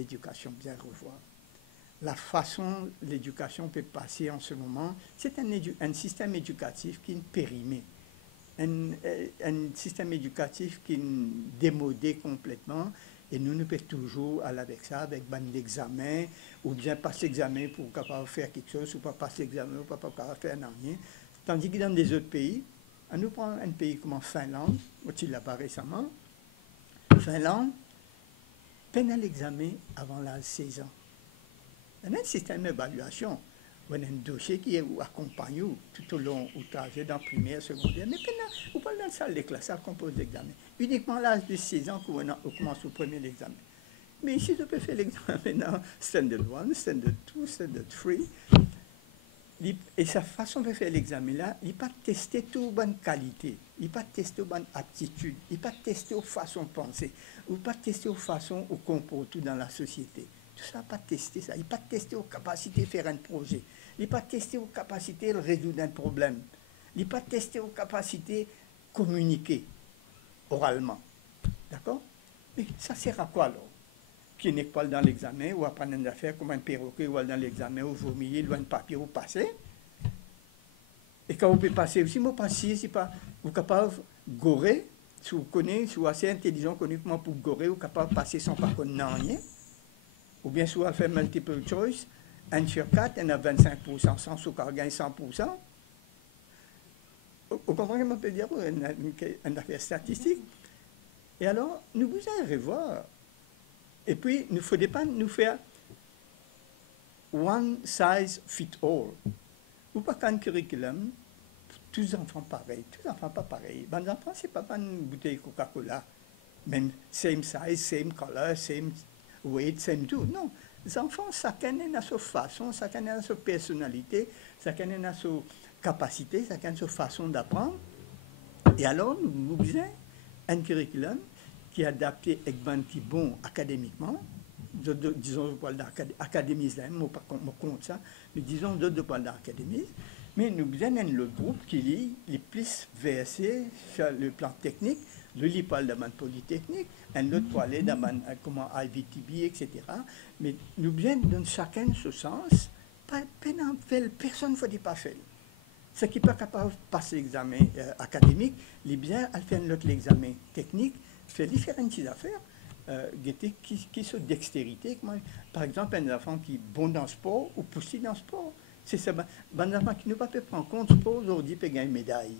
l'éducation bien revoir. La façon l'éducation peut passer en ce moment, c'est un système éducatif qui est périmé, un système éducatif qui est démodé complètement, et nous ne pouvons toujours aller avec ça, avec l'examen, ou bien passer l'examen pour capable faire quelque chose, ou pas passer l'examen pour pas capable faire rien. Tandis que dans des autres pays, on nous prend un pays comme en Finlande, où il là-bas récemment, Finlande, peine à l'examen avant l'âge de 16 ans. Il y a un système d'évaluation. On a un dossier qui est accompagné tout au long où tu as dans primaire, secondaire. Mais vous pas dans la salle de classe, ça compose l'examen. Uniquement à l'âge de 16 ans qu'on commence au premier examen. Mais ici, tu peux faire l'examen maintenant, standard 1, standard 2, standard 3. Et sa façon de faire l'examen là, il n'est pas testé toute bonne qualité, il n'est pas testé bonne aptitude, il n'est pas testé aux façons de penser, il n'est pas testé aux façons de comporter dans la société. Tout ça, pas testé ça. Il n'est pas testé aux capacités de faire un projet. Il n'est pas testé aux capacités de résoudre un problème. Il n'est pas testé aux capacités de communiquer oralement. D'accord? Mais ça sert à quoi alors? Qui n'est pas dans l'examen, ou apprendre une affaire comme un perroquet, ou dans l'examen, ou vomir, ou un papier, ou passer. Et quand vous pouvez passer aussi, moi, passer, c'est pas. Vous êtes capable de gorer, si vous connaissez, si vous êtes assez intelligent, connu comment pour gorer, vous êtes capable de passer sans pas connaître rien. Ou bien si vous faites multiple choice, 1 sur 4, il y en a 25%, sans sous gagne 100%. Vous comprenez ce que je peux dire? Une affaire statistique. Et alors, nous vous allez revoir. Et puis, il ne faudrait pas nous faire one size fit all. Ou pas qu'un curriculum, tous les enfants pareils, tous les enfants pas pareils. Les enfants, ce n'est pas une bouteille Coca-Cola. Même same size, same color, same weight, same tout. Non. Les enfants, chacun a sa façon, chacun a sa personnalité, chacun a sa capacité, chacun a sa façon d'apprendre. Et alors, nous avons un curriculum qui est adapté et qui est bon académiquement. Disons, je parle d'académisme, je ne compte ça, mais disons deux poils d'académisme. Mais nous avons un autre groupe qui lit les plus versé sur le plan technique. Lui parle de man polytechnique, un autre parle de man comment IVTB, etc. Mais nous bien dans chacun ce sens, personne ne faut pas faire. Ce qui n'est pas capable de passer l'examen académique, les bien à faire l'autre l'examen technique, faire différentes affaires, qui sont dextérité. Par exemple, un enfant qui est bon dans le sport ou poussé dans le sport. C'est ça, un enfant qui ne peut pas prendre en compte le sport aujourd'hui peut gagner une médaille.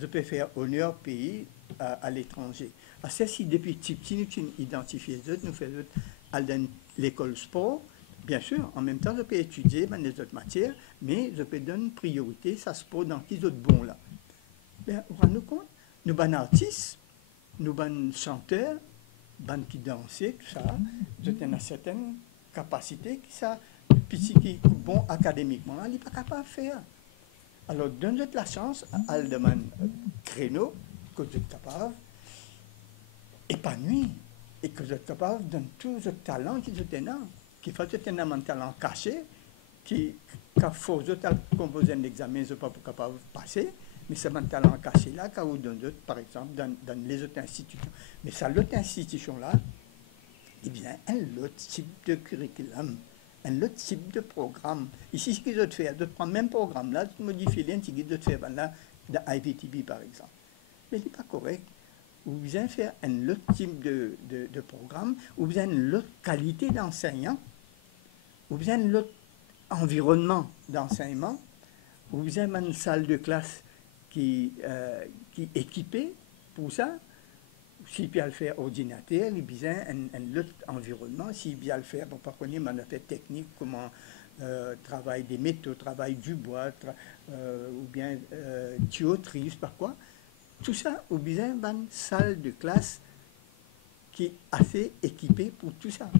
Je peux faire honneur pays à l'étranger. Parce que si depuis petit, nous identifions les autres, nous faisons dans l'école sport, bien sûr, en même temps, je peux étudier dans les autres matières, mais je peux donner priorité à ce sport dans qui autres bons là. Bien, vous rendez compte? Nous sommes artistes, nous sommes chanteurs, nous qui dansent, tout ça, nous avons une certaine capacité qui ça, petit qui est bon académiquement, il n'est pas capable de faire. Alors, donne-nous la chance à demander créneau que vous êtes capable d'épanouir et que vous êtes capable de donner tous vos talents qui sont là, qui font un talent caché, qui faut composer un examen, ils ne sont pas capables de passer, mais c'est un talent caché là, quand vous donnez, par exemple, dans les autres institutions. Mais ça, l'autre institution-là, eh bien, un autre type de curriculum. Un autre type de programme. Ici, ce qu'ils doivent faire, de prendre le même programme là, de modifier l'intégrité de faire là, de IVTB par exemple. Mais ce n'est pas correct. Vous allez faire un autre type de programme, vous avez une autre qualité d'enseignant, vous avez un autre environnement d'enseignement, vous avez une salle de classe qui est équipée pour ça. S'il peut le faire ordinateur, il y a un autre environnement. S'il peut le faire, bon, par contre, on a fait technique, comment travail des métaux, travail du bois, ou bien tuyauterie, par quoi. Tout ça, ou bien une salle de classe qui est assez équipée pour tout ça.